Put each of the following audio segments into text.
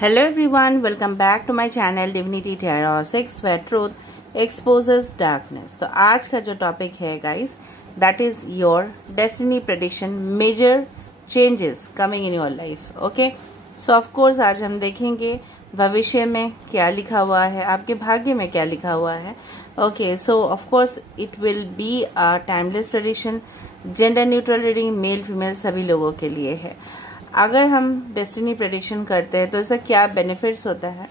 Hello everyone, welcome back to my channel Divinity Tarot 6 where truth exposes darkness। तो आज का जो topic है guys, that is your destiny prediction, major changes coming in your life. Okay, so of course आज हम देखेंगे भविष्य में क्या लिखा हुआ है, आपके भाग्य में क्या लिखा हुआ है। Okay, so of course it will be a timeless prediction, gender neutral reading, male female सभी लोगों के लिए है। अगर हम डेस्टिनी प्रेडिक्शन करते हैं तो इसका क्या बेनिफिट्स होता है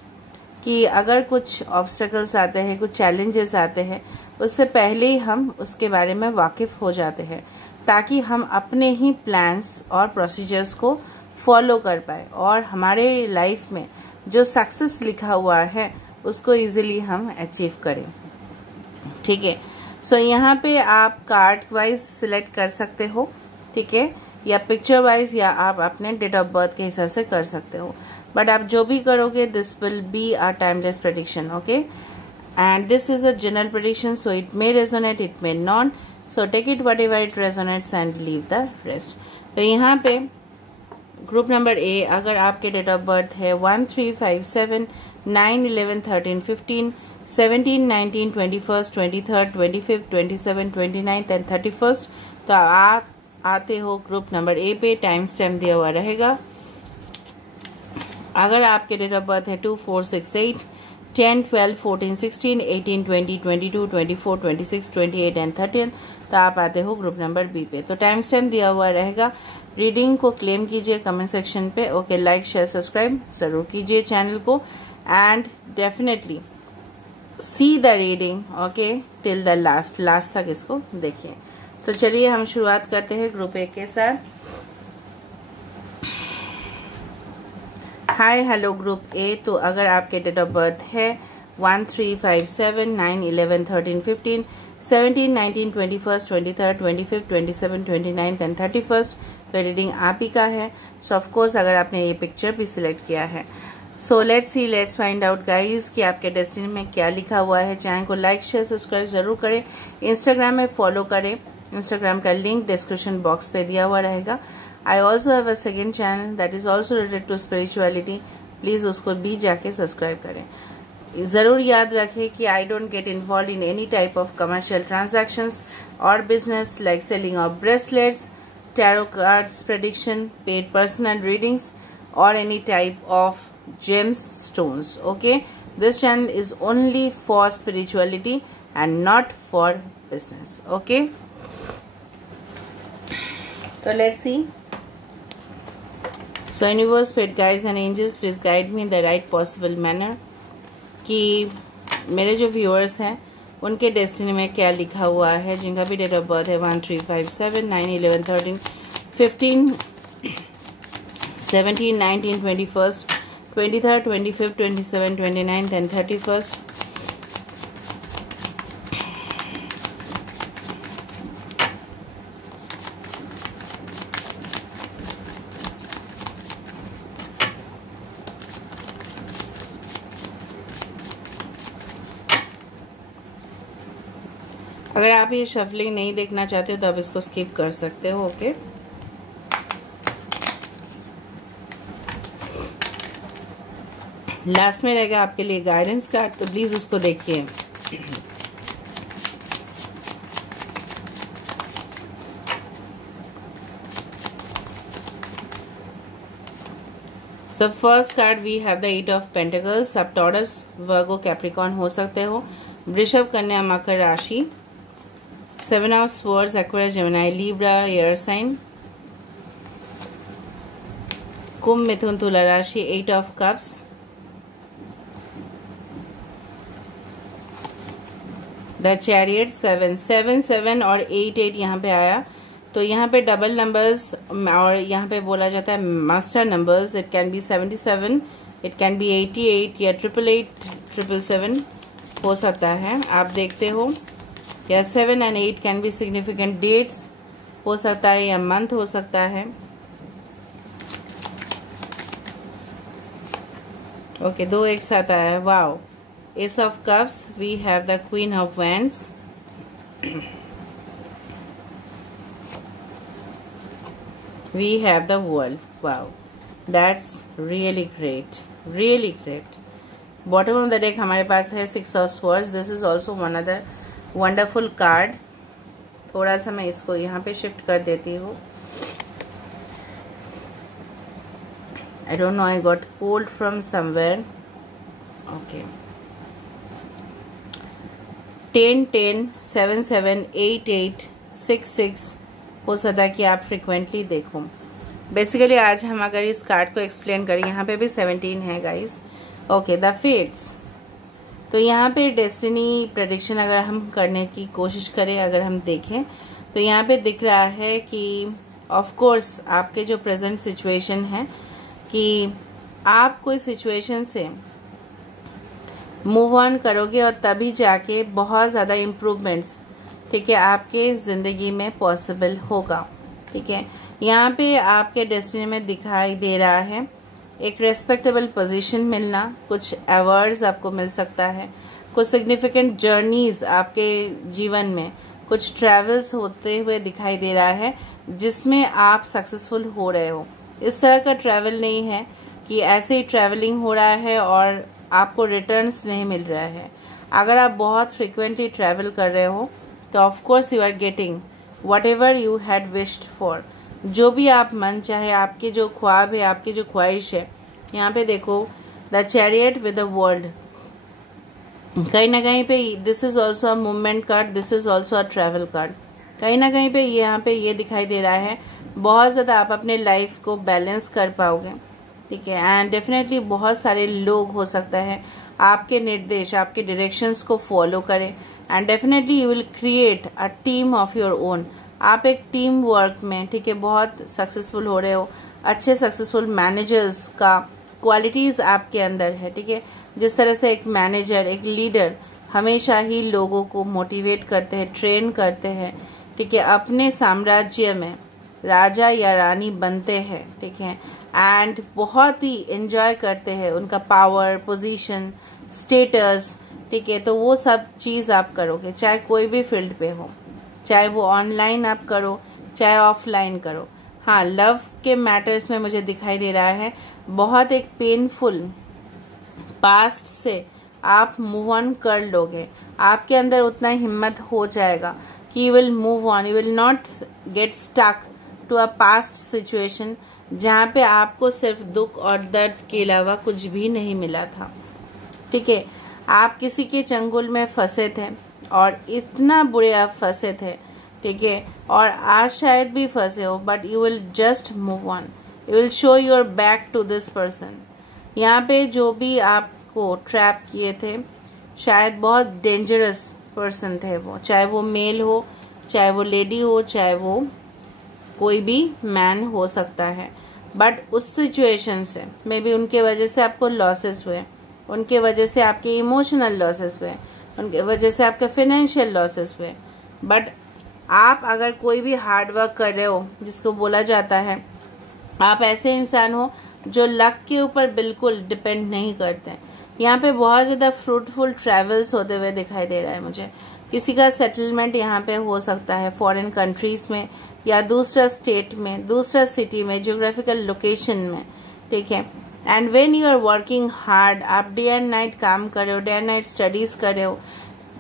कि अगर कुछ ऑब्स्टेकल्स आते हैं, कुछ चैलेंजेस आते हैं, उससे पहले ही हम उसके बारे में वाकिफ हो जाते हैं ताकि हम अपने ही प्लान्स और प्रोसीजर्स को फॉलो कर पाए और हमारे लाइफ में जो सक्सेस लिखा हुआ है उसको इजीली हम अचीव करें। ठीक है, सो यहाँ पे आप कार्ड वाइज सिलेक्ट कर सकते हो, ठीक है, या पिक्चर वाइज, या आप अपने डेट ऑफ बर्थ के हिसाब से कर सकते हो। बट आप जो भी करोगे this will be a timeless prediction. Okay, and this is a general prediction, so it may resonate, it may not, so take it whatever it resonates and leave the rest. तो यहाँ पे group number A, अगर आपके date of birth है 1, 3, 5, 7, 9, 11, 13, 15, 17, 19, 21, 23, 25, 27, 29 and 31, तो आप आते हो ग्रुप नंबर ए पे। टाइम स्टैम्प दिया हुआ रहेगा। अगर आपके डेट ऑफ बर्थ है 2, 4, 6, 8, 10, 12, 14, 16, 18, 20, 22, 24, 26, 28 एंड 30, तो आप आते हो ग्रुप नंबर बी पे। तो टाइम स्टैम्प दिया हुआ रहेगा। रीडिंग को क्लेम कीजिए कमेंट सेक्शन पे। ओके, लाइक शेयर सब्सक्राइब जरूर कीजिए चैनल को and definitely see the reading, okay, till the last तक इसको देखिए। तो चलिए हम शुरुआत करते हैं ग्रुप ए के साथ। हाय हेलो ग्रुप ए, तो अगर आपके डेट ऑफ बर्थ है 1, 3, 5, 7, 9, 11, 13, 15, 17, 19, 21, 23, 25, 27, 29 एंड 31, तो रीडिंग आप ही का है। सो ऑफ कोर्स अगर आपने ये पिक्चर भी सिलेक्ट किया है, so let's find out guys कि आपके डेस्टिनी में क्या लिखा हुआ है। चैनल को लाइक शेयर सब्सक्राइब जरूर करें, इंस्टाग्राम में फॉलो करें, इंस्टाग्राम का लिंक डिस्क्रिप्शन बॉक्स पे दिया हुआ रहेगा। I also have a second channel that is also related to spirituality, please उसको भी जाके सब्सक्राइब करें। जरूर याद रखें कि I don't get involve in any type of commercial transactions और business like selling of bracelets, tarot cards prediction, paid personal readings और any type of gems stones। okay, this channel is only for spirituality and not for business। okay, so let's see। so universe, spirit guides and angels, please guide me in the right possible manner कि मेरे जो viewers हैं उनके destiny में क्या लिखा हुआ है, जिनका भी डेट ऑफ बर्थ है 1, 3, 5, 7, 9, 11, 13, 15, 17, 19, 21, 23, 25, 27, 29 and 31। अगर आप ये शफलिंग नहीं देखना चाहते हो तो आप इसको स्किप कर सकते हो। ओके, लास्ट में रहेगा आपके लिए गाइडेंस कार्ड, तो प्लीज उसको देखिए। So first card we have the 8 of pentacles. आप टॉरस, वर्गो, कैप्रिकॉन हो सकते हो, वृषभ, कन्या, मकर राशि, 7 of swords, Aquarius, Gemini, Libra air sign, कुंभ, मिथुन, तुला राशि, 8 ऑफ कप्स, द चैरियट, 7, 7, 7 और 8, 8 यहाँ पे आया। तो यहाँ पे डबल नंबर्स और यहाँ पे बोला जाता है master numbers. It can be 77, it can be 88 या 888, 777 हो सकता है, आप देखते हो, या 7 and 8 can be significant dates हो सकता है या मंथ हो सकता है। ओके, दो एक साथ आया है, wow. Ace of Cups, we have the Queen of Wands, we have the World। wow, that's really great। Really great. Bottom of the deck हमारे पास है 6 of swords. This is also one other wonderful card. थोड़ा सा मैं इसको यहाँ पे shift कर देती हूँ। I don't know, I got cold from somewhere. Okay, 10 10 7 7 8 8 6 6 हो सकता है कि आप फ्रिक्वेंटली देखो। बेसिकली आज हम अगर इस कार्ड को एक्सप्लेन करें, यहाँ पे भी 17 है गाइस। Okay, the fates. तो यहाँ पे डेस्टिनी प्रेडिक्शन अगर हम करने की कोशिश करें, अगर हम देखें तो यहाँ पे दिख रहा है कि ऑफ कोर्स आपके जो प्रेजेंट सिचुएशन है कि आप कोई सिचुएशन से मूव ऑन करोगे और तभी जाके बहुत ज़्यादा इम्प्रूवमेंट्स, ठीक है, आपके ज़िंदगी में पॉसिबल होगा। ठीक है, यहाँ पे आपके डेस्टिनी में दिखाई दे रहा है एक रेस्पेक्टेबल पोजीशन मिलना, कुछ अवार्ड्स आपको मिल सकता है, कुछ सिग्निफिकेंट जर्नीज आपके जीवन में, कुछ ट्रैवल्स होते हुए दिखाई दे रहा है जिसमें आप सक्सेसफुल हो रहे हो। इस तरह का ट्रैवल नहीं है कि ऐसे ही ट्रैवलिंग हो रहा है और आपको रिटर्न्स नहीं मिल रहा है। अगर आप बहुत फ्रिक्वेंटली ट्रैवल कर रहे हो तो of course you are getting whatever you had wished for. जो भी आप मन चाहे, आपके जो ख्वाब है, आपकी जो ख्वाहिश है। यहाँ पे देखो the chariot with the world, कहीं ना कहीं पे this is also a movement card, this is also a travel card. कहीं ना कहीं पे यहाँ पे ये दिखाई दे रहा है बहुत ज़्यादा आप अपने लाइफ को बैलेंस कर पाओगे। ठीक है, एंड डेफिनेटली बहुत सारे लोग हो सकता है आपके निर्देश, आपके डायरेक्शंस को फॉलो करें, and definitely you will create a team of your own. आप एक टीम वर्क में, ठीक है, बहुत सक्सेसफुल हो रहे हो। अच्छे सक्सेसफुल मैनेजर्स का क्वालिटीज़ आपके अंदर है। ठीक है, जिस तरह से एक मैनेजर, एक लीडर हमेशा ही लोगों को मोटिवेट करते हैं, ट्रेन करते हैं, ठीक है, अपने साम्राज्य में राजा या रानी बनते हैं। ठीक है, एंड बहुत ही एंजॉय करते हैं उनका पावर, पोजीशन, स्टेटस। ठीक है, तो वो सब चीज़ आप करोगे, चाहे कोई भी फील्ड पे हो, चाहे वो ऑनलाइन आप करो, चाहे ऑफलाइन करो। हाँ, लव के मैटर्स में मुझे दिखाई दे रहा है बहुत एक पेनफुल पास्ट से आप मूव ऑन कर लोगे। आपके अंदर उतना हिम्मत हो जाएगा कि you will move on, you will not get stuck to a past situation जहाँ पे आपको सिर्फ दुख और दर्द के अलावा कुछ भी नहीं मिला था। ठीक है, आप किसी के चंगुल में फंसे थे और इतना बुरे आप फंसे थे। ठीक है, और आज शायद भी फंसे हो, but you will just move on, you will show your back to this person. यहाँ पे जो भी आपको ट्रैप किए थे, शायद बहुत डेंजरस पर्सन थे वो, चाहे वो मेल हो, चाहे वो लेडी हो, चाहे वो कोई भी मैन हो सकता है। बट उस सिचुएशन से मे बी उनके वजह से आपको लॉसेस हुए, उनके वजह से आपके इमोशनल लॉसेस हुए, उनके वजह से आपके फाइनेंशियल लॉसेस हुए। बट आप अगर कोई भी हार्ड वर्क कर रहे हो, जिसको बोला जाता है आप ऐसे इंसान हो जो लक के ऊपर बिल्कुल डिपेंड नहीं करते। यहाँ पे बहुत ज़्यादा फ्रूटफुल ट्रैवल्स होते हुए दिखाई दे रहा है मुझे। किसी का सेटलमेंट यहाँ पे हो सकता है फॉरेन कंट्रीज़ में, या दूसरा स्टेट में, दूसरा सिटी में, ज्योग्राफिकल लोकेशन में। ठीक है, and when you are working hard, आप डे एंड नाइट काम कर रहे हो, डे एंड नाइट स्टडीज़ कर रहे हो।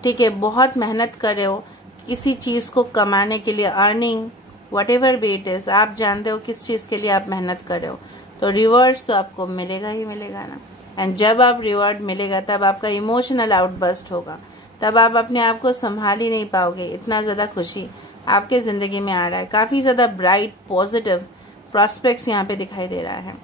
ठीक है, बहुत मेहनत कर रहे हो किसी चीज़ को कमाने के लिए, earning what ever be it is, आप जानते हो किस चीज़ के लिए आप मेहनत कर रहे हो, तो रिवॉर्ड्स तो आपको मिलेगा ही मिलेगा ना। एंड जब आप रिवॉर्ड मिलेगा तब आपका इमोशनल आउटबर्स्ट होगा, तब आप अपने आप को संभाल ही नहीं पाओगे। इतना ज़्यादा खुशी आपके ज़िंदगी में आ रहा है, काफ़ी ज़्यादा ब्राइट पॉजिटिव प्रॉस्पेक्ट्स यहाँ पे दिखाई दे रहा है।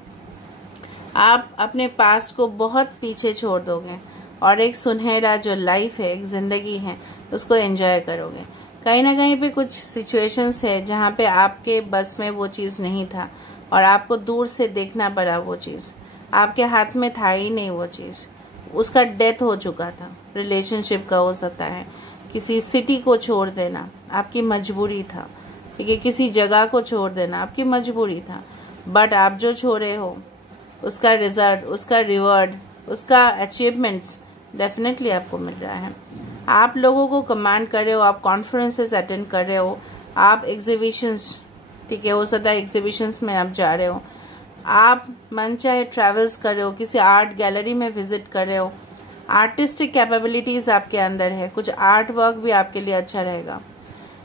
आप अपने पास्ट को बहुत पीछे छोड़ दोगे और एक सुनहरा जो लाइफ है, एक ज़िंदगी है, उसको एंजॉय करोगे। कहीं ना कहीं पे कुछ सिचुएशंस है जहाँ पे आपके बस में वो चीज़ नहीं था और आपको दूर से देखना पड़ा। वो चीज़ आपके हाथ में था ही नहीं, वो चीज़ उसका डेथ हो चुका था। रिलेशनशिप का हो सकता है, किसी सिटी को छोड़ देना आपकी मजबूरी था। ठीक है, किसी जगह को छोड़ देना आपकी मजबूरी था। बट आप जो छोड़े हो उसका रिजल्ट, उसका रिवॉर्ड, उसका अचीवमेंट्स डेफिनेटली आपको मिल रहा है। आप लोगों को कमांड कर रहे हो, आप कॉन्फ्रेंसेस अटेंड कर रहे हो, आप एग्जीबिशंस, ठीक है, हो सकता है एग्जीबिशंस में आप जा रहे हो, आप मन चाहे ट्रैवल्स कर रहे हो, किसी आर्ट गैलरी में विजिट कर रहे हो, आर्टिस्टिक कैपेबिलिटीज़ आपके अंदर है, कुछ आर्ट वर्क भी आपके लिए अच्छा रहेगा।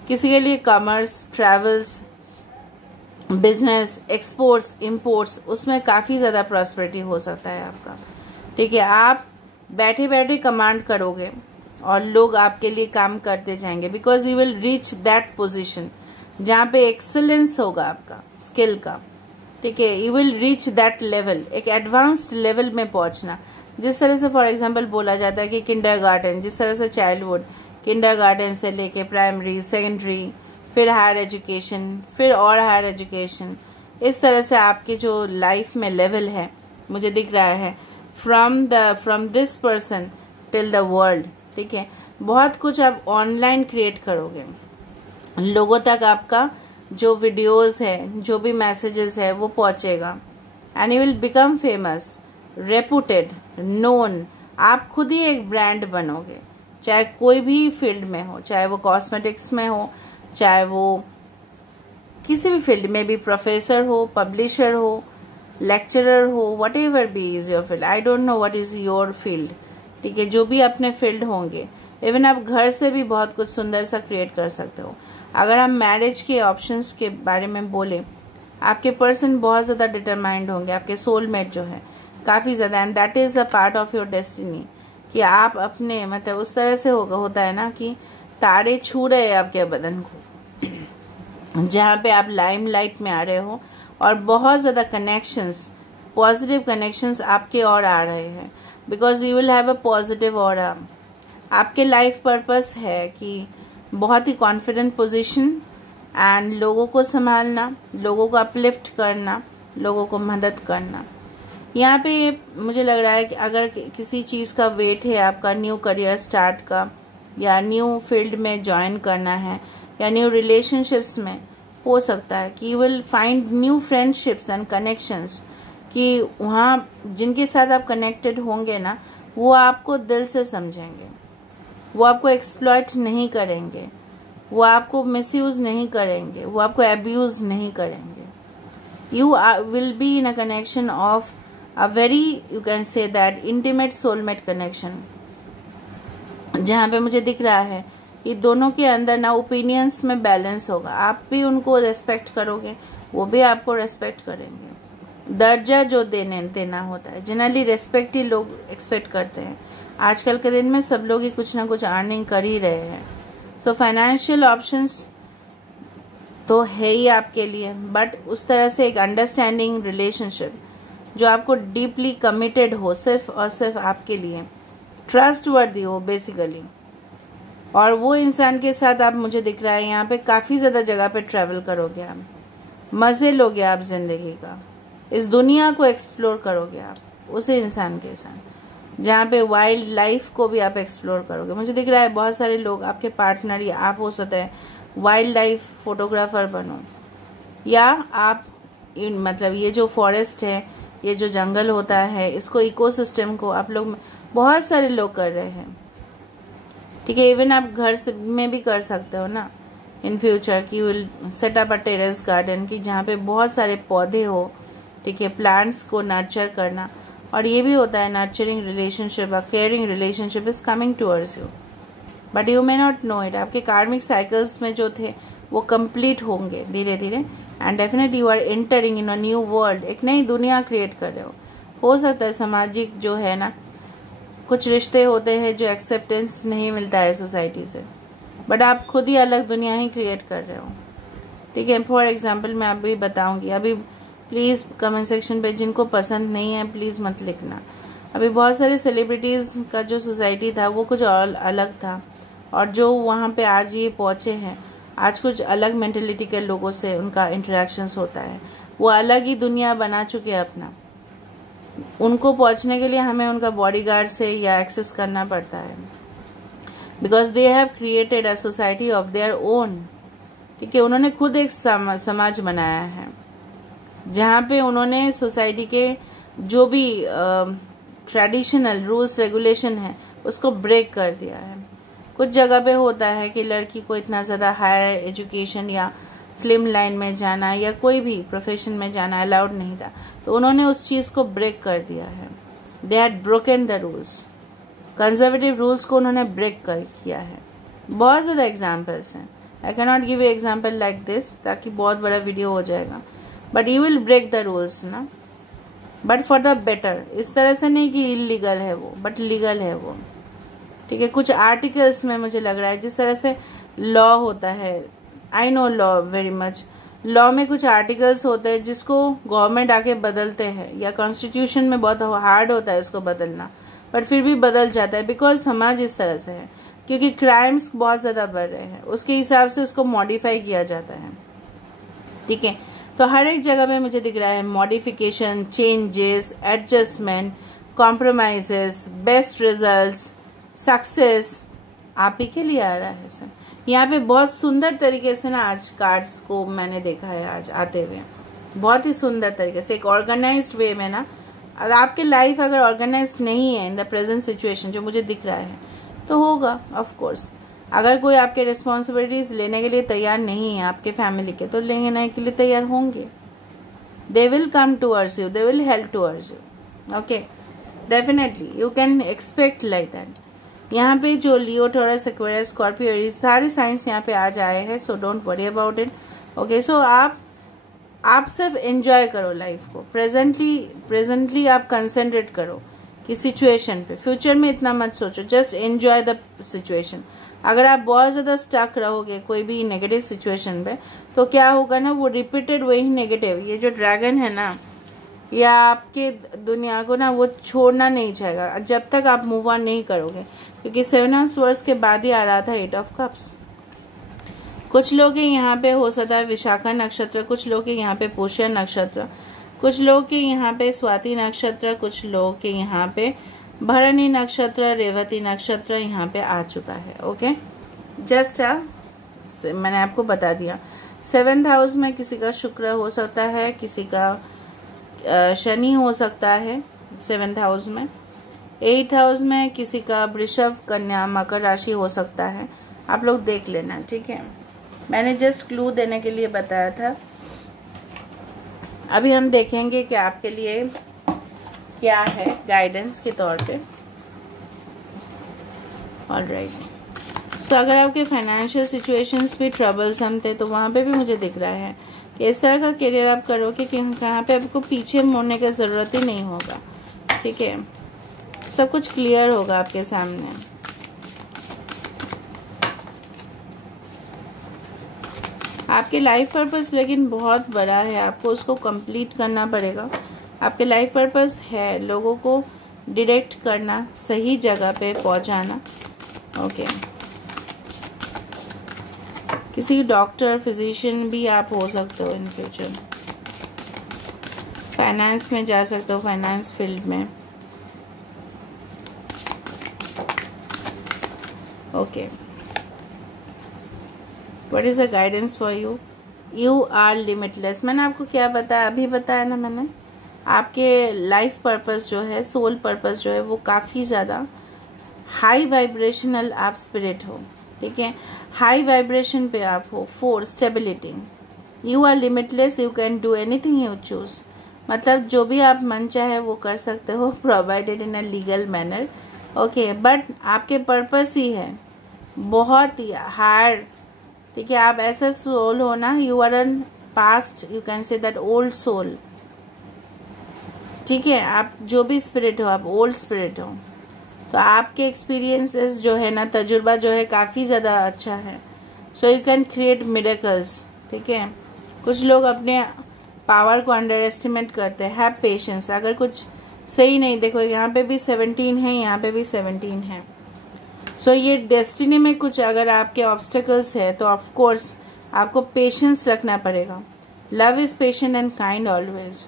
किसी के लिए commerce, travels, business, exports, imports, उसमें काफ़ी ज़्यादा प्रॉस्पेरिटी हो सकता है आपका। ठीक है, आप बैठे बैठे कमांड करोगे और लोग आपके लिए काम करते जाएंगे, because you will reach that position जहाँ पे एक्सेलेंस होगा आपका स्किल का। ठीक है, you will reach that level, एक एडवांस्ड लेवल में पहुँचना। जिस तरह से फॉर एग्जांपल बोला जाता है कि किंडरगार्टन, जिस तरह से चाइल्डहुड, किंडरगार्टन से लेके प्राइमरी, सेकेंडरी, फिर हायर एजुकेशन, फिर और हायर एजुकेशन, इस तरह से आपकी जो लाइफ में लेवल है मुझे दिख रहा है from this person till the world. ठीक है, बहुत कुछ आप ऑनलाइन क्रिएट करोगे, लोगों तक आपका जो वीडियोस है, जो भी मैसेजेस है वो पहुंचेगा, and you will become famous, reputed, known. आप खुद ही एक ब्रांड बनोगे, चाहे कोई भी फील्ड में हो, चाहे वो कॉस्मेटिक्स में हो, चाहे वो किसी भी फील्ड में भी, प्रोफेसर हो, पब्लिशर हो, लेक्चरर हो, what ever be is your field, I don't know what is your field. ठीक है, जो भी अपने फील्ड होंगे, इवन आप घर से भी बहुत कुछ सुंदर सा क्रिएट कर सकते हो। अगर हम मैरिज के ऑप्शंस के बारे में बोले, आपके पर्सन बहुत ज़्यादा डिटरमाइंड होंगे, आपके सोलमेट जो है काफ़ी ज़्यादा, and that is a part of your destiny, कि आप अपने मतलब उस तरह से होता है ना कि तारे छू रहे हैं आपके बदन को, जहाँ पे आप लाइमलाइट में आ रहे हो और बहुत ज़्यादा कनेक्शंस, पॉजिटिव कनेक्शंस आपके और आ रहे हैं, because you will have a positive aura. आपके लाइफ पर्पस है कि बहुत ही कॉन्फिडेंट पोजीशन एंड लोगों को संभालना, लोगों को अपलिफ्ट करना, लोगों को मदद करना। यहाँ पे मुझे लग रहा है कि अगर किसी चीज़ का वेट है आपका न्यू करियर स्टार्ट का, या न्यू फील्ड में ज्वाइन करना है, या न्यू रिलेशनशिप्स में, हो सकता है कि you will find new friendships and connections, कि वहाँ जिनके साथ आप कनेक्टेड होंगे ना, वो आपको दिल से समझेंगे, वो आपको एक्सप्लॉइट नहीं करेंगे, वो आपको मिसयूज़ नहीं करेंगे, वो आपको एब्यूज़ नहीं करेंगे। You will be in a connection of a very, you can say that, intimate soulmate connection, जहाँ पे मुझे दिख रहा है कि दोनों के अंदर ना ओपिनियंस में बैलेंस होगा। आप भी उनको रेस्पेक्ट करोगे, वो भी आपको रेस्पेक्ट करेंगे। दर्जा जो देना होता है, जनरली रेस्पेक्ट ही लोग एक्सपेक्ट करते हैं। आजकल के दिन में सब लोग ही कुछ ना कुछ अर्निंग कर ही रहे हैं। सो फाइनेंशियल ऑप्शंस तो है ही आपके लिए, बट उस तरह से एक अंडरस्टैंडिंग रिलेशनशिप जो आपको डीपली कमिटेड हो, सिर्फ और सिर्फ आपके लिए, ट्रस्टवर्दी हो बेसिकली, और वो इंसान के साथ आप, मुझे दिख रहा है यहाँ पे काफ़ी ज़्यादा जगह पे ट्रैवल करोगे आप, मज़े लोगे आप ज़िंदगी का, इस दुनिया को एक्सप्लोर करोगे आप उसी इंसान के साथ, जहाँ पे वाइल्ड लाइफ को भी आप एक्सप्लोर करोगे। मुझे दिख रहा है बहुत सारे लोग आपके पार्टनर, या आप हो सकते हैं वाइल्ड लाइफ फोटोग्राफर बनो, या आप मतलब ये जो फॉरेस्ट है, ये जो जंगल होता है, इसको इकोसिस्टम को आप लोग, बहुत सारे लोग कर रहे हैं। ठीक है, इवन आप घर से में भी कर सकते हो ना इन फ्यूचर, कि will set up a terrace garden, की जहाँ पे बहुत सारे पौधे हो। ठीक है, प्लांट्स को नर्चर करना, और ये भी होता है nurturing relationship, a caring relationship is coming towards you, but you may not know it. आपके कार्मिक साइकिल्स में जो थे वो कंप्लीट होंगे धीरे धीरे, and definitely you are entering in a new world, एक नई दुनिया क्रिएट कर रहे हो सकता है सामाजिक जो है ना, कुछ रिश्ते होते हैं जो एक्सेप्टेंस नहीं मिलता है सोसाइटी से, बट आप खुद ही अलग दुनिया ही क्रिएट कर रहे हो। ठीक है, फॉर एग्जांपल मैं अभी बताऊंगी, अभी प्लीज़ कमेंट सेक्शन पे जिनको पसंद नहीं है प्लीज़ मत लिखना। अभी बहुत सारे सेलिब्रिटीज़ का जो सोसाइटी था वो कुछ और अलग था, और जो वहाँ पे आज ये पहुँचे हैं, आज कुछ अलग मेंटेलिटी के लोगों से उनका इंटरेक्शंस होता है, वो अलग ही दुनिया बना चुके हैं अपना। उनको पहुंचने के लिए हमें उनका बॉडीगार्ड से या एक्सेस करना पड़ता है, because they have created a society of their own. ठीक है, उन्होंने खुद एक समाज बनाया है, जहाँ पे उन्होंने सोसाइटी के जो भी ट्रेडिशनल रूल्स रेगुलेशन है उसको ब्रेक कर दिया है। कुछ जगह पे होता है कि लड़की को इतना ज़्यादा हायर एजुकेशन या फिल्म लाइन में जाना या कोई भी प्रोफेशन में जाना अलाउड नहीं था, तो उन्होंने उस चीज़ को ब्रेक कर दिया है। They had broken the rules, conservative rules को उन्होंने ब्रेक कर किया है। बहुत ज़्यादा एग्जाम्पल्स हैं, I can not give a example like this, ताकि बहुत बड़ा वीडियो हो जाएगा, but you will break the rules ना, बट फॉर द बेटर। इस तरह से नहीं कि इलीगल है वो, बट लीगल है वो, ठीक है। कुछ आर्टिकल्स में मुझे लग रहा है जिस तरह से लॉ होता है, I know law very much, law में कुछ आर्टिकल्स होते हैं जिसको गवर्नमेंट आके बदलते हैं, या कॉन्स्टिट्यूशन में बहुत हार्ड होता है उसको बदलना, बट फिर भी बदल जाता है, बिकॉज समाज इस तरह से है, क्योंकि क्राइम्स बहुत ज़्यादा बढ़ रहे हैं, उसके हिसाब से उसको मॉडिफाई किया जाता है, ठीक है। तो हर एक जगह पे मुझे दिख रहा है modification, changes, adjustment, compromises, best results, success आप ही के लिए आ रहा है सर। यहाँ पे बहुत सुंदर तरीके से ना आज कार्ड्स को मैंने देखा है आज आते हुए, बहुत ही सुंदर तरीके से, एक ऑर्गेनाइज्ड वे में ना। आपके लाइफ अगर ऑर्गेनाइज्ड नहीं है इन द प्रेजेंट सिचुएशन जो मुझे दिख रहा है, तो होगा ऑफ कोर्स। अगर कोई आपके रिस्पॉन्सिबिलिटीज लेने के लिए तैयार नहीं है आपके फैमिली के, तो लेने के लिए तैयार होंगे। They will come towards you, they will help towards you, okay, definitely you can expect like that. यहाँ पे जो Leo, Taurus, Aquarius, Scorpio, Aries सारे साइंस यहाँ पे आज आए हैं, so don't worry about it, okay. So आप सिर्फ एंजॉय करो लाइफ को, प्रेजेंटली आप कंसंट्रेट करो कि सिचुएशन पे, फ्यूचर में इतना मत सोचो, जस्ट एंजॉय द सिचुएशन। अगर आप बहुत ज़्यादा स्टक रहोगे कोई भी नेगेटिव सिचुएशन पे, तो क्या होगा ना, वो रिपीटेड वही नेगेटिव, ये जो ड्रैगन है ना, या आपके दुनिया को ना वो छोड़ना नहीं चाहेगा जब तक आप मूव ऑन नहीं करोगे, क्योंकि 7 ऑफ स्वॉर्ड्स के बाद ही आ रहा था 8 ऑफ कप्स। कुछ लोग के यहाँ पे हो सकता है विशाखा नक्षत्र, कुछ लोग के यहाँ पे पुष्य नक्षत्र, कुछ लोग के यहाँ पे स्वाति नक्षत्र, कुछ लोग के यहाँ पे भरणी नक्षत्र, रेवती नक्षत्र यहाँ पे आ चुका है, ओके। जस्ट मैंने आपको बता दिया। 7th हाउस में किसी का शुक्र हो सकता है, किसी का शनि हो सकता है 7th हाउस में। 8th हाउस में किसी का वृषभ, कन्या, मकर राशि हो सकता है, आप लोग देख लेना, ठीक है। मैंने जस्ट क्लू देने के लिए बताया था। अभी हम देखेंगे कि आपके लिए क्या है गाइडेंस के तौर पे, ऑलराइट। सो अगर आपके फाइनेंशियल सिचुएशंस भी ट्रबलसम थे, तो वहाँ पे भी मुझे दिख रहा है कि इस तरह का करियर आप करोगे कि कहाँ पे आपको पीछे मुड़ने की ज़रूरत ही नहीं होगा, ठीक है। सब कुछ क्लियर होगा आपके सामने। आपके लाइफ पर्पस लेकिन बहुत बड़ा है, आपको उसको कंप्लीट करना पड़ेगा। आपके लाइफ पर्पस है लोगों को डायरेक्ट करना, सही जगह पे पहुंचाना, ओके। किसी डॉक्टर, फिजिशियन भी आप हो सकते हो इन फ्यूचर। फाइनेंस में जा सकते हो, फाइनेंस फील्ड में, okay. What is the guidance for you? You are limitless. मैंने आपको क्या बताया, अभी बताया ना मैंने, आपके लाइफ पर्पस जो है, सोल पर्पस जो है, वो काफ़ी ज़्यादा हाई वाइब्रेशनल आप स्पिरिट हो, ठीक है। हाई वाइब्रेशन पे आप हो, force, stability. You are limitless, you can do anything you choose, मतलब जो भी आप मन चाहे वो कर सकते हो, provided in a legal manner, okay. But आपके पर्पस ही है बहुत ही हार्ड, ठीक है। आप ऐसा सोल हो ना, you are an past, you can say that old soul, ठीक है। आप जो भी स्पिरिट हो, आप ओल्ड स्पिरिट हो, तो आपके एक्सपीरियंसेस जो है ना, तजुर्बा जो है काफ़ी ज़्यादा अच्छा है। So you can create miracles, ठीक है। कुछ लोग अपने पावर को अंडर एस्टिमेट करते हैं। Have patience. अगर कुछ सही नहीं, देखो यहाँ पे भी 17 है, यहाँ पे भी 17 है। सो ये डेस्टिनी में कुछ अगर आपके ऑब्स्टेकल्स है, तो ऑफ कोर्स आपको पेशेंस रखना पड़ेगा। Love is patient and kind always.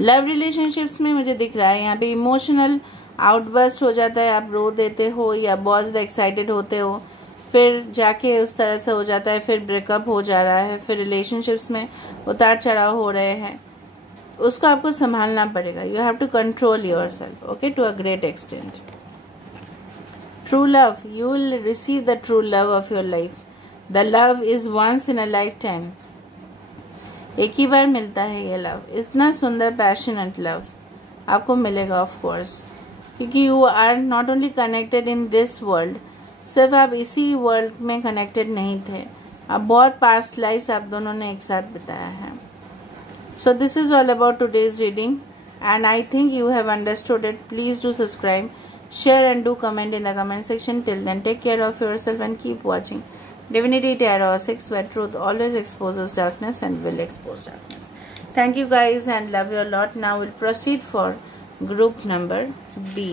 Love relationships में मुझे दिख रहा है यहाँ पे इमोशनल आउटबर्स्ट हो जाता है, आप रो देते हो या बहुत ज़्यादा एक्साइटेड होते हो, फिर जाके उस तरह से हो जाता है, फिर ब्रेकअप हो जा रहा है, फिर रिलेशनशिप्स में उतार चढ़ाव हो रहे हैं, उसको आपको संभालना पड़ेगा। You have to control yourself, okay, to a great extent. True love, you will receive the true love of your life. The love is once in a lifetime, एक ही बार मिलता है ये लव। इतना सुंदर passionate love आपको मिलेगा of course, क्योंकि you are not only connected in this world, सिर्फ आप इसी वर्ल्ड में कनेक्टेड नहीं थे, अब बहुत पास्ट लाइफ्स आप दोनों ने एक साथ बिताया है। So this is all about today's reading and I think you have understood it. Please do subscribe, share and do comment in the comment section. Till then, take care of yourself and keep watching Divinity Tarot 6, where truth always exposes darkness and will expose darkness. Thank you guys and love you a lot. Now we'll proceed for group number B.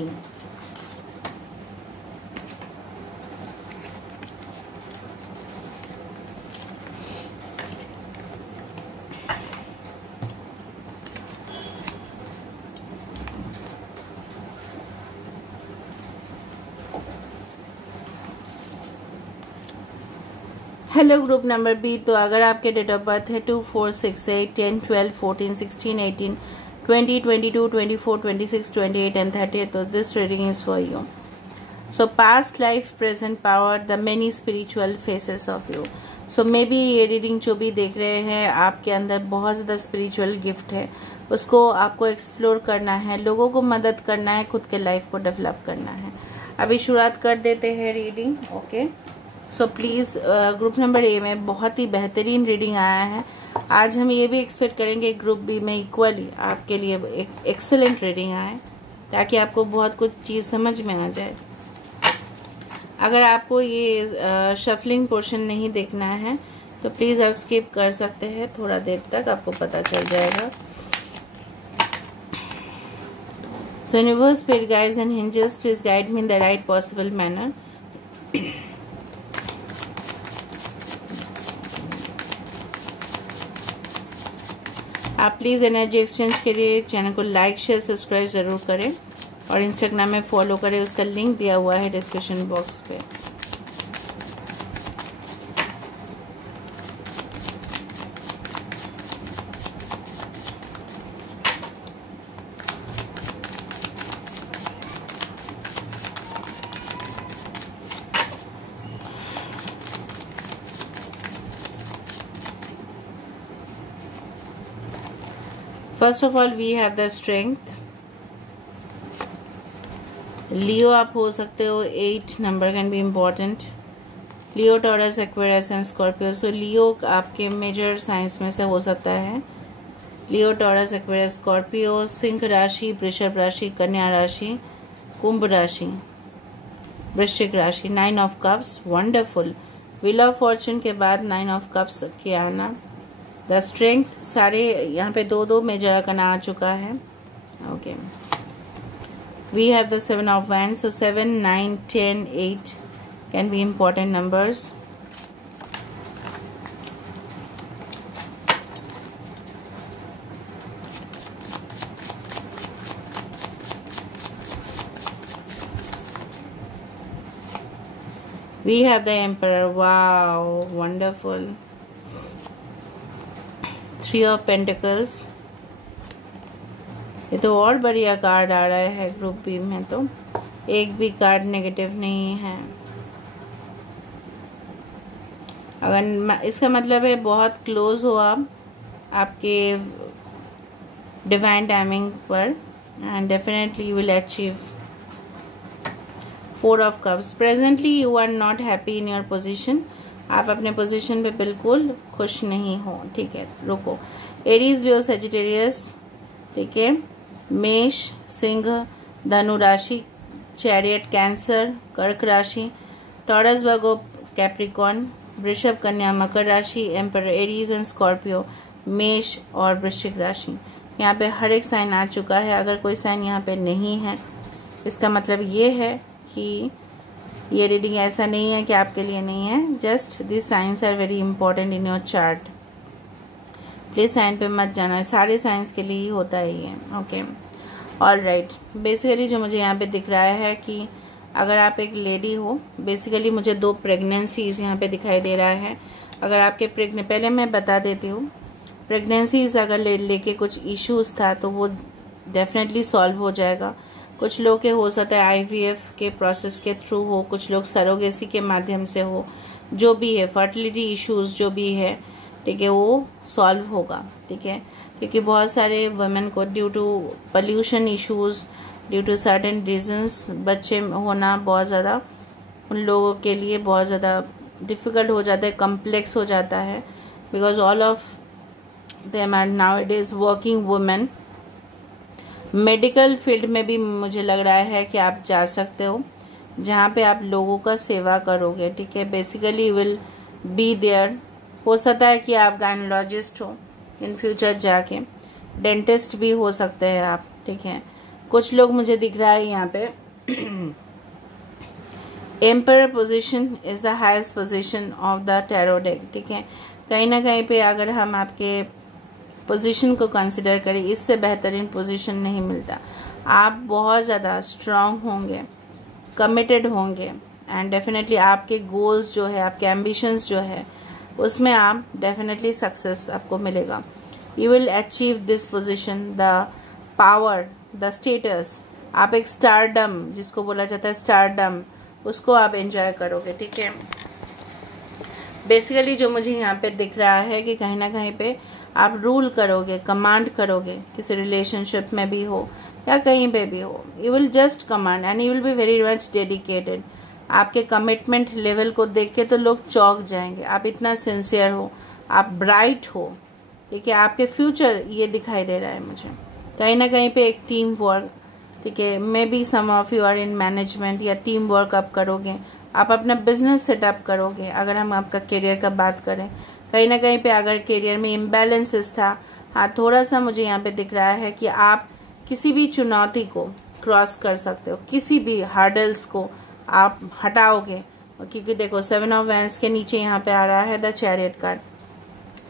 Hello group number B. तो अगर आपके date of birth है 2, 4, 6, 8, 10, 12, 14, 16, 18, 20, 22, 24, 26, 28 and 30, तो this reading is for you. So past life, present power, the many spiritual faces of you. So may be ये reading जो भी देख रहे हैं, आपके अंदर बहुत ज़्यादा स्पिरिचुअल गिफ्ट है, उसको आपको एक्सप्लोर करना है, लोगों को मदद करना है, खुद के लाइफ को डेवलप करना है। अभी शुरुआत कर देते हैं reading. Okay, so please group number A में बहुत ही बेहतरीन रीडिंग आया है। आज हम ये भी एक्सपेक्ट करेंगे ग्रुप बी में इक्वली आपके लिए एक एक्सेलेंट रीडिंग आए, ताकि आपको बहुत कुछ चीज़ समझ में आ जाए। अगर आपको ये शफलिंग पोर्शन नहीं देखना है तो प्लीज़ आप स्किप कर सकते हैं, थोड़ा देर तक आपको पता चल जाएगा। So universe, spirit guides and angels, please guide me in the right possible manner. आप प्लीज़ एनर्जी एक्सचेंज के लिए चैनल को लाइक, शेयर, सब्सक्राइब ज़रूर करें और इंस्टाग्राम में फॉलो करें, उसका लिंक दिया हुआ है डिस्क्रिप्शन बॉक्स पे। First of all we have the strength. Leo आप हो सकते हो, 8 number can be important. Leo, Taurus, Aquarius and Scorpio. So Leo आपके मेजर साइंस में से हो सकता है। लियो, टॉरस, एक्वेरियस, स्कॉर्पियो, सिंह राशि, वृषभ राशि, कन्या राशि, कुंभ राशि, वृश्चिक राशि। 9 of cups, wonderful. Wheel of Fortune के बाद 9 ऑफ कप्स के आना। द स्ट्रेंथ, सारे यहाँ पे 2-2 मेजर आर्कन आ चुका है। Okay, we have the 7 of wands. So 7, 9, 10, 8 can be important numbers. We have the emperor, wow wonderful. 3 of pentacles, ये तो और बढ़िया कार्ड आ रहा है ग्रुप बी में, तो एक भी कार्ड नेगेटिव नहीं है। अगर इसका मतलब है बहुत क्लोज हो आप आपके डिवाइन टाइमिंग पर, and definitely you will achieve. 4 of cups, presently you are not happy in your position, आप अपने पोजीशन पे बिल्कुल खुश नहीं हो। ठीक है, रुको। एरीज, लियो, सेजिटेरियस, ठीक है, मेष, सिंह, धनु राशि, चैरियट, कैंसर, कर्क राशि, टॉरस, वर्गो, कैप्रिकॉर्न, वृषभ, कन्या, मकर राशि, एम्परर, एरीज एंड स्कॉर्पियो, मेष और वृश्चिक राशि। यहाँ पे हर एक साइन आ चुका है। अगर कोई साइन यहाँ पे नहीं है, इसका मतलब ये है कि ये रीडिंग ऐसा नहीं है कि आपके लिए नहीं है, just this signs are very important in your chart. Please sign पे मत जाना है, सारे साइंस के लिए ही होता है ये। Okay, all right. बेसिकली जो मुझे यहाँ पे दिख रहा है कि अगर आप एक लेडी हो, बेसिकली मुझे 2 प्रेगनेंसीज यहाँ पे दिखाई दे रहा है। अगर आपके पहले मैं बता देती हूँ, प्रेगनेंसीज अगर लेके कुछ इश्यूज था तो वो डेफिनेटली सॉल्व हो जाएगा। कुछ लोग के हो सकता है IVF के प्रोसेस के थ्रू हो, कुछ लोग सरोगेसी के माध्यम से हो, जो भी है फर्टिलिटी इश्यूज जो भी है, ठीक है, वो सॉल्व होगा, ठीक है। क्योंकि बहुत सारे वुमेन को due to pollution issues, due to certain reasons बच्चे होना बहुत ज़्यादा उन लोगों के लिए बहुत ज़्यादा डिफ़िकल्ट हो जाता है, कम्प्लेक्स हो जाता है, because all of them are now it is working women. Medical field में भी मुझे लग रहा है कि आप जा सकते हो, जहाँ पे आप लोगों का सेवा करोगे, ठीक है। Basically will be there. हो सकता है कि आप गायनोलॉजिस्ट हो इन फ्यूचर जाके, डेंटिस्ट भी हो सकते हैं आप, ठीक है। कुछ लोग मुझे दिख रहा है यहाँ पे emperor position is the highest position of the tarot deck, ठीक है। कहीं ना कहीं पे अगर हम आपके पोजीशन को कंसिडर करें, इससे बेहतरीन पोजीशन नहीं मिलता। आप बहुत ज़्यादा स्ट्रांग होंगे, कमिटेड होंगे, एंड डेफिनेटली आपके गोल्स जो है, आपके एम्बिशंस जो है, उसमें आप डेफिनेटली सक्सेस आपको मिलेगा। You will achieve this position, the power, the status. आप एक स्टारडम, जिसको बोला जाता है स्टारडम, उसको आप एंजॉय करोगे, ठीक है। बेसिकली जो मुझे यहाँ पे दिख रहा है कि कहीं ना कहीं पे आप रूल करोगे, कमांड करोगे, किसी रिलेशनशिप में भी हो या कहीं पे भी हो। You will just command and you will be very much dedicated. आपके कमिटमेंट लेवल को देख के तो लोग चौंक जाएंगे। आप इतना सिंसियर हो, आप ब्राइट हो, ठीक है। आपके फ्यूचर ये दिखाई दे रहा है मुझे कहीं ना कहीं पे एक टीम वर्क, ठीक है। Maybe some of you are in management या टीम वर्क आप करोगे, आप अपना बिजनेस सेटअप करोगे। अगर हम आपका करियर का बात करें, कहीं ना कहीं पे अगर करियर में इम्बैलेंसेस था, हाँ, थोड़ा सा मुझे यहाँ पे दिख रहा है कि आप किसी भी चुनौती को क्रॉस कर सकते हो, किसी भी हर्डल्स को आप हटाओगे। क्योंकि देखो 7 ऑफ वैंड्स के नीचे यहाँ पे आ रहा है the chariot card,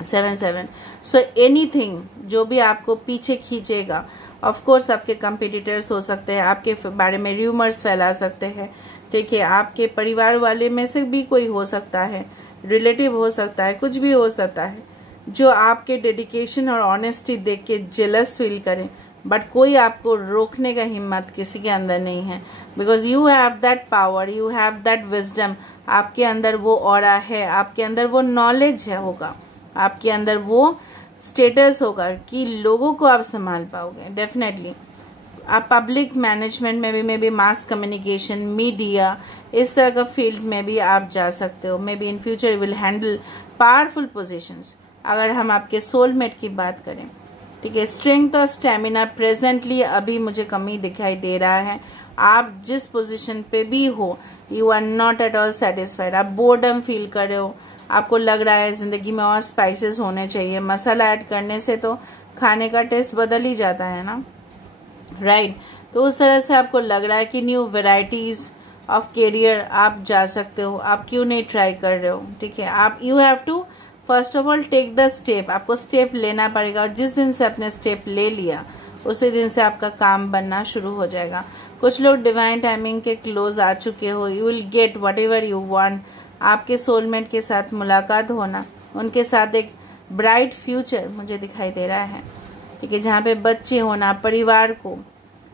7-7। So anything जो भी आपको पीछे खींचेगा, ऑफ कोर्स आपके कंपटीटर्स हो सकते हैं, आपके बारे में र्यूमर्स फैला सकते हैं, ठीक है। आपके परिवार वाले में से भी कोई हो सकता है, रिलेटिव हो सकता है, कुछ भी हो सकता है, जो आपके डेडिकेशन और ऑनेस्टी देख के जेलस फील करें, बट कोई आपको रोकने का हिम्मत किसी के अंदर नहीं है। Because you have that power, you have that wisdom. आपके अंदर वो ऑरा है, आपके अंदर वो नॉलेज है होगा, आपके अंदर वो स्टेटस होगा कि लोगों को आप संभाल पाओगे। डेफिनेटली आप पब्लिक मैनेजमेंट में भी मास कम्युनिकेशन, मीडिया, इस तरह का फील्ड में भी आप जा सकते हो। May be in future will handle powerful positions. अगर हम आपके सोलमेट की बात करें, ठीक है, स्ट्रेंथ और स्टेमिना प्रेजेंटली अभी मुझे कमी दिखाई दे रहा है। आप जिस पोजीशन पे भी हो, you are not at all satisfied. आप बोर्डम फील कर रहे हो, आपको लग रहा है ज़िंदगी में और स्पाइसेस होने चाहिए। मसाला ऐड करने से तो खाने का टेस्ट बदल ही जाता है ना, राइट। तो उस तरह से आपको लग रहा है कि न्यू वेराइटीज़ ऑफ करियर आप जा सकते हो। आप क्यों नहीं ट्राई कर रहे हो, ठीक है। आप you have to first of all take the step. आपको स्टेप लेना पड़ेगा, और जिस दिन से आपने स्टेप ले लिया, उसी दिन से आपका काम बनना शुरू हो जाएगा। कुछ लोग डिवाइन टाइमिंग के क्लोज आ चुके हो। You will get what ever you want. आपके सोलमेट के साथ मुलाकात होना, उनके साथ एक ब्राइट फ्यूचर मुझे दिखाई दे रहा है, ठीक है। जहाँ पे बच्चे होना, परिवार को,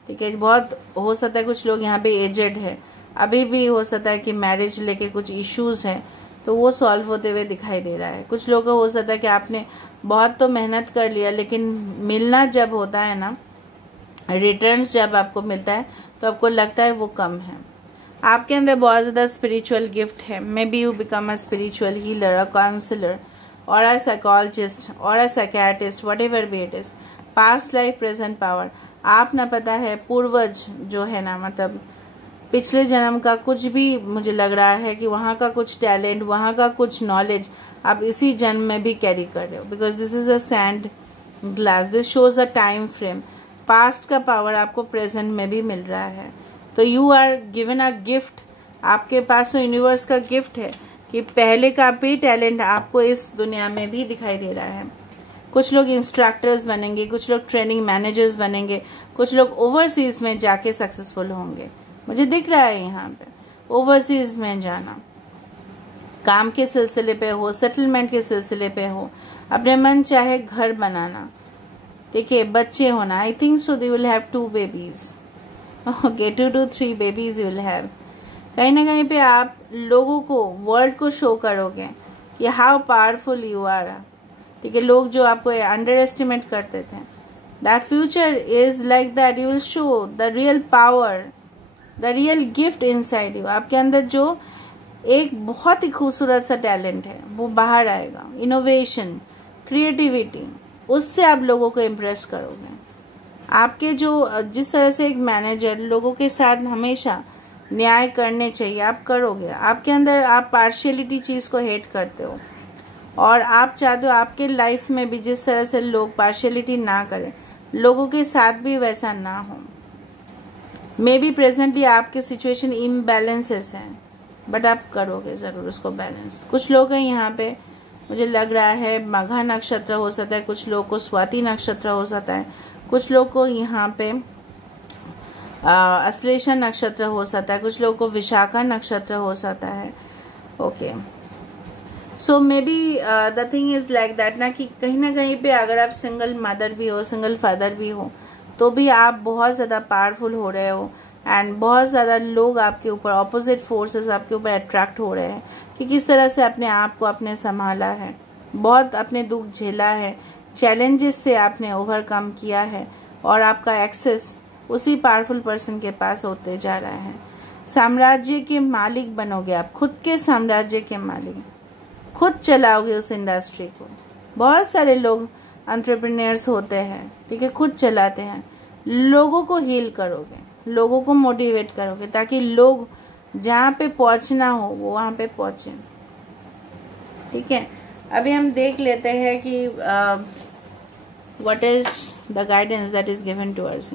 ठीक है। बहुत हो सकता है कुछ लोग यहाँ पे एजेड है, अभी भी हो सकता है कि मैरिज लेके कुछ इश्यूज हैं, तो वो सॉल्व होते हुए दिखाई दे रहा है। कुछ लोगों को हो सकता है कि आपने बहुत तो मेहनत कर लिया, लेकिन मिलना जब होता है ना, रिटर्न्स जब आपको मिलता है, तो आपको लगता है वो कम है। आपके अंदर बहुत ज़्यादा स्पिरिचुअल गिफ्ट है। Maybe you become a spiritual healer, a counsellor, और अ साइकोलॉजिस्ट, और a psychiatrist, whatever be it is. Past life, present power. आप ना पता है पूर्वज जो है ना, मतलब पिछले जन्म का कुछ भी मुझे लग रहा है कि वहाँ का कुछ टैलेंट, वहाँ का कुछ नॉलेज आप इसी जन्म में भी कैरी कर रहे हो। Because this is a sand glass, this shows a time frame. Past का पावर आपको प्रेजेंट में भी मिल रहा है। तो you are given a gift. आपके पास तो यूनिवर्स का गिफ्ट है कि पहले का भी टैलेंट आपको इस दुनिया में भी दिखाई दे रहा है। कुछ लोग इंस्ट्रक्टर्स बनेंगे, कुछ लोग ट्रेनिंग मैनेजर्स बनेंगे, कुछ लोग ओवरसीज में जाके सक्सेसफुल होंगे। मुझे दिख रहा है यहाँ पे ओवरसीज में जाना, काम के सिलसिले पे हो, सेटलमेंट के सिलसिले पे हो, अपने मन चाहे घर बनाना, ठीक है, बच्चे होना। I think so they will have 2 babies, okay, 2 to 3 babies you will have। कहीं ना कहीं पे आप लोगों को, वर्ल्ड को शो करोगे कि हाउ पावरफुल यू आर। ठीक है, लोग जो आपको अंडर एस्टिमेट करते थे, that future is like that, you will show the real power, the real gift inside you. आपके अंदर जो एक बहुत ही खूबसूरत सा टैलेंट है वो बाहर आएगा। इनोवेशन, क्रिएटिविटी, उससे आप लोगों को इम्प्रेस करोगे। आपके जो जिस तरह से एक मैनेजर लोगों के साथ हमेशा न्याय करने चाहिए, आप करोगे। आपके अंदर आप पार्शियलिटी चीज़ को हेट करते हो और आप चाहते हो आपके लाइफ में भी जिस तरह से लोग पार्शियलिटी ना करें, लोगों के साथ भी वैसा ना हो। मे बी प्रेजेंटली आपके सिचुएशन इम्बैलेंसेस हैं, बट आप करोगे ज़रूर उसको बैलेंस। कुछ लोग हैं यहाँ पे, मुझे लग रहा है मघा नक्षत्र हो सकता है, कुछ लोग को स्वाति नक्षत्र हो सकता है, कुछ लोग को यहाँ पे अश्लेषा नक्षत्र हो सकता है, कुछ लोग को विशाखा नक्षत्र हो सकता है। Okay, so may be the thing is like that ना, कि कहीं ना कहीं पे अगर आप सिंगल मदर भी हो, सिंगल फादर भी हो, तो भी आप बहुत ज़्यादा पावरफुल हो रहे हो एंड बहुत ज़्यादा लोग आपके ऊपर, ऑपोजिट फोर्सेस आपके ऊपर अट्रैक्ट हो रहे हैं कि किस तरह से अपने आप को आपने संभाला है, बहुत अपने दुख झेला है, चैलेंजेस से आपने ओवरकम किया है और आपका एक्सेस उसी पावरफुल पर्सन के पास होते जा रहा है। साम्राज्य के मालिक बनोगे आप, खुद के साम्राज्य के मालिक, खुद चलाओगे उस इंडस्ट्री को। बहुत सारे लोग एंटरप्रेन्योर्स होते हैं, ठीक है, खुद चलाते हैं। लोगों को हील करोगे, लोगों को मोटिवेट करोगे ताकि लोग जहाँ पे पहुँचना हो वो वहाँ पे पहुँचे। ठीक है, अभी हम देख लेते हैं कि what is the guidance that is given to us.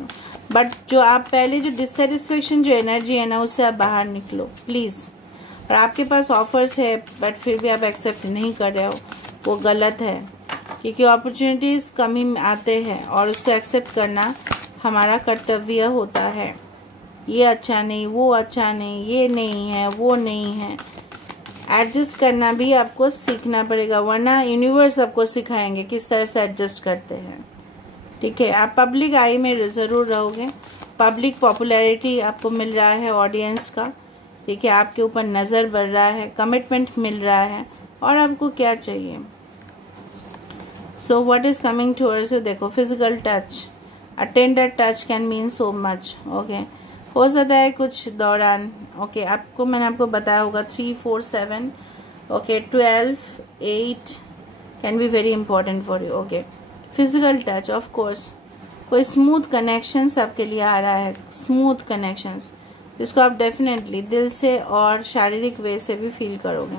But जो आप पहले जो डिससेटिस्फेक्शन जो एनर्जी है ना, उससे आप बाहर निकलो प्लीज़। और आपके पास ऑफर्स है बट फिर भी आप एक्सेप्ट नहीं कर रहे हो, वो गलत है, क्योंकि अपॉर्चुनिटीज़ कमी आते हैं और उसको एक्सेप्ट करना हमारा कर्तव्य होता है। ये अच्छा नहीं, वो अच्छा नहीं, ये नहीं है, वो नहीं है, एडजस्ट करना भी आपको सीखना पड़ेगा, वरना यूनिवर्स आपको सिखाएंगे किस तरह से एडजस्ट करते हैं। ठीक है, आप पब्लिक आई में ज़रूर रहोगे, पब्लिक पॉपुलैरिटी आपको मिल रहा है ऑडियंस का। ठीक है, आपके ऊपर नज़र बढ़ रहा है, कमिटमेंट मिल रहा है, और आपको क्या चाहिए। So what is coming towards you, देखो physical touch, a tender touch can mean so much. Okay, हो सकता है कुछ दौरान, ओके, आपको मैंने आपको बताया होगा 3, 4, 7, okay, 12, 8 can be very important for you. Okay, physical touch, of course कोई स्मूथ कनेक्शंस आपके लिए आ रहा है, स्मूथ कनेक्शंस जिसको आप डेफिनेटली दिल से और शारीरिक वे से भी फील करोगे।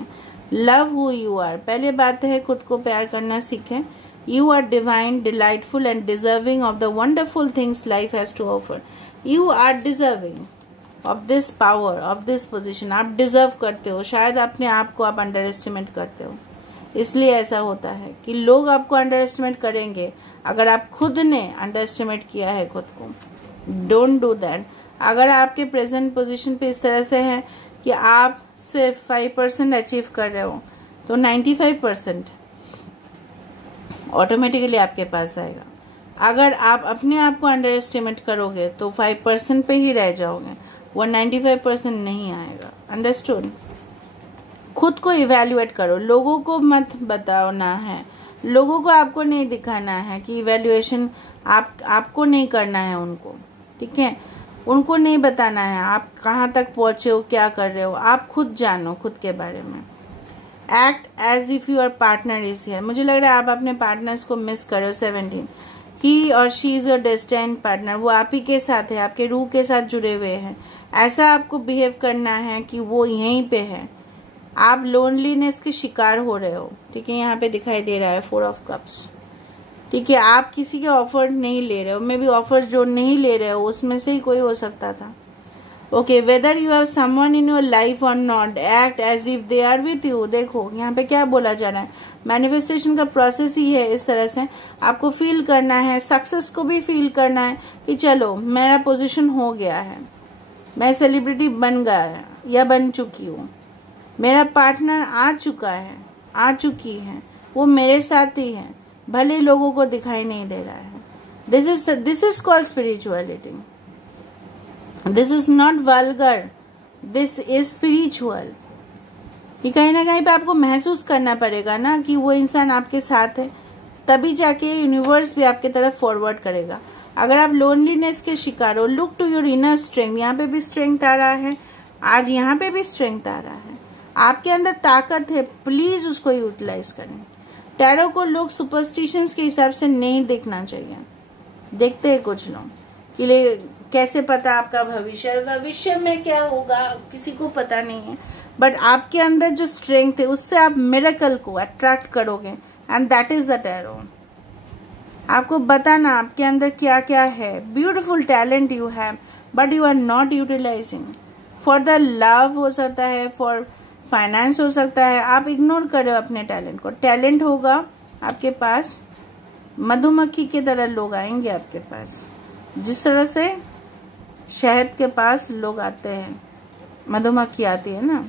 लव हु यू आर, पहले बात है खुद को प्यार करना सीखें। You are divine, delightful and deserving of the wonderful things life has to offer. You are deserving of this power, of this position, आप डिजर्व करते हो। शायद अपने आप को आप अंडर एस्टिमेट करते हो, इसलिए ऐसा होता है कि लोग आपको अंडर एस्टिमेट करेंगे अगर आप खुद ने अंडर एस्टिमेट किया है खुद को। Don't do that. अगर आपके प्रेजेंट पोजीशन पे इस तरह से है कि आप सिर्फ 5% अचीव कर रहे हो, तो 95% ऑटोमेटिकली आपके पास आएगा। अगर आप अपने आप को अंडर एस्टिमेट करोगे तो 5% पे ही रह जाओगे, वो 95% नहीं आएगा। अंडरस्टूड? खुद को इवैल्यूएट करो, लोगों को मत बताना है, लोगों को आपको नहीं दिखाना है कि इवैल्यूएशन आपको नहीं करना है उनको। ठीक है, उनको नहीं बताना है आप कहाँ तक पहुँचे हो, क्या कर रहे हो, आप खुद जानो खुद के बारे में। Act as if your partner is here. मुझे लग रहा है आप अपने पार्टनर्स को मिस करो। 17, ही और she is your destined partner, वो आप ही के साथ है, आपके रूह के साथ जुड़े हुए हैं। ऐसा आपको बिहेव करना है कि वो यहीं पे है। आप लोनलीनेस के शिकार हो रहे हो। ठीक है, यहाँ पे दिखाई दे रहा है 4 ऑफ कप्स। ठीक है, आप किसी के ऑफर नहीं ले रहे हो, मे बी ऑफर जो नहीं ले रहे हो उसमें से ही कोई हो सकता था। Okay, whether you have someone in your life और not, act as if they are with you. देखो यहाँ पे क्या बोला जा रहा है, मैनिफेस्टेशन का प्रोसेस ही है इस तरह से। आपको फील करना है, सक्सेस को भी फील करना है कि चलो मेरा पोजीशन हो गया है, मैं सेलिब्रिटी बन गया है या बन चुकी हूँ, मेरा पार्टनर आ चुका है, आ चुकी है, वो मेरे साथ ही है, भले लोगों को दिखाई नहीं दे रहा है। This is called spirituality. This is not vulgar this is spiritual. ये कहीं ना कहीं पे आपको महसूस करना पड़ेगा ना कि वो इंसान आपके साथ है, तभी जाके यूनिवर्स भी आपके तरफ फॉरवर्ड करेगा। अगर आप लोनलीनेस के शिकार हो, look to your inner strength. यहाँ पे भी स्ट्रेंथ आ रहा है, आज यहाँ पे भी स्ट्रेंथ आ रहा है। आपके अंदर ताकत है, प्लीज उसको यूटिलाइज करें। टैरो को लोग सुपरस्टिशंस के हिसाब से नहीं देखना चाहिए। देखते हैं कुछ लोग कि कैसे पता आपका भविष्य में क्या होगा, किसी को पता नहीं है। बट आपके अंदर जो स्ट्रेंथ है उससे आप मिरेकल को अट्रैक्ट करोगे, and that is the tarot. आपको बताना आपके अंदर क्या क्या है। Beautiful talent you have, but you are not utilising. For the love हो सकता है, फॉर फाइनेंस हो सकता है, आप इग्नोर करो अपने टैलेंट को। टैलेंट होगा आपके पास, मधुमक्खी की तरह लोग आएंगे आपके पास, जिस तरह से शहद के पास लोग आते हैं, मधुमक्खी आती है ना।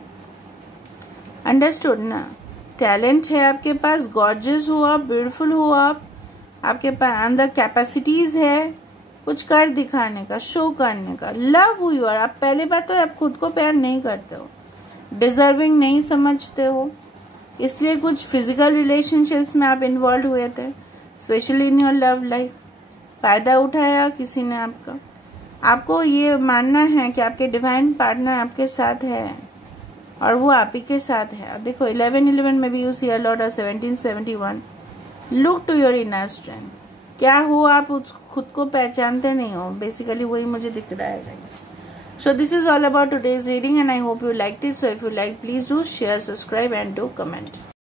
अंडरस्टूड ना? टैलेंट है आपके पास, गॉर्जियस हो आप, ब्यूटीफुल हो आप, आपके पास अंदर कैपेसिटीज है कुछ कर दिखाने का, शो करने का। Love who you are. आप पहले बात तो आप खुद को प्यार नहीं करते हो, डिजर्विंग नहीं समझते हो, इसलिए कुछ फिजिकल रिलेशनशिप्स में आप इन्वॉल्व हुए थे, specially in your love life. फायदा उठाया किसी ने आपका। आपको ये मानना है कि आपके डिवाइन पार्टनर आपके साथ है और वो आप ही के साथ है। देखो 1111 में भी you see a lot of 1771। Look to your inner strength. क्या हो आप खुद को पहचानते नहीं हो, बेसिकली वही मुझे दिख रहा है guys. So this is all about today's reading and I hope you liked it. So if you like, please do share, subscribe and do comment.